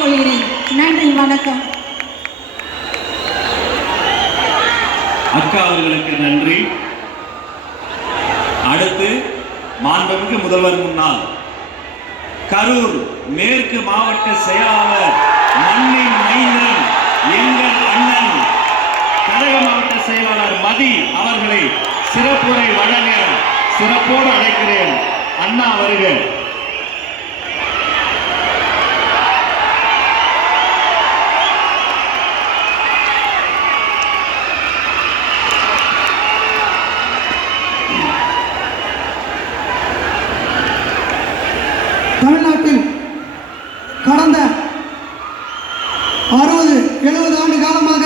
கொள்கிறேன். நன்றி, வணக்கம். அக்கா அவர்களுக்கு நன்றி. அடுத்து மாண்புமிகு முதல்வர் முன்னாள் கரூர் மேற்கு மாவட்ட செயலாளர் மண்ணின் மைந்தன் எங்கள் அண்ணன் கழக மாவட்ட செயலாளர் மதி அவர்களை சிறப்புரை வழங்க சிறப்போடு அழைக்கிறேன். அண்ணா வருக. தமிழ்நாட்டில் கடந்த 60-70 ஆண்டு காலமாக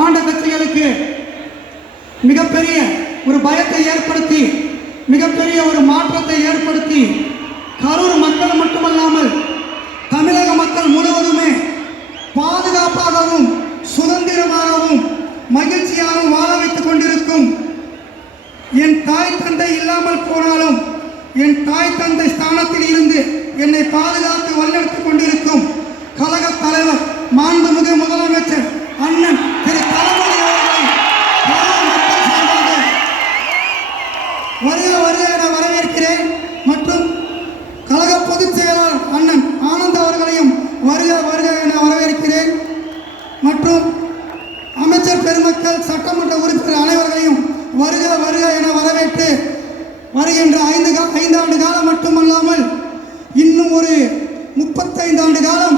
ஆண்ட கட்சிகளுக்கு மிகப்பெரிய ஒரு பயத்தை ஏற்படுத்தி, மிகப்பெரிய ஒரு மாற்றத்தை ஏற்படுத்தி, கரூர் மக்கள் மட்டுமல்லாமல் தமிழக மக்கள் முழுவதுமே பாதுகாப்பாகவும் சுதந்திரமாகவும் மகிழ்ச்சியாகவும் வாழ வைத்துக் கொண்டிருக்கும் என் தாய் தந்தை இல்லாமல் போனாலும் என் தாய் தந்தை ஸ்தானத்தில் இருந்து என்னை பாதுகாத்து வழிநடத்திக் கொண்டிருக்கும் கழக தலைவர் மாண்புமிகு முதலமைச்சர் அண்ணன் திரு தளபதி அவர்களை மக்கள் சார்பாக வருக வருக என வரவேற்கிறேன். மற்றும் கழக பொதுச் செயலாளர் அண்ணன் ஆனந்த் அவர்களையும் வருக வருக என வரவேற்கிறேன். மற்றும் அமைச்சர் பெருமக்கள், சட்டமன்ற உறுப்பினர் அனைவர்களையும் வருக வருக என வரவேற்று வருகின்ற 5 ஆண்டு காலம் மட்டுமல்லாமல் இன்னும் ஒரு 35 ஆண்டு காலம்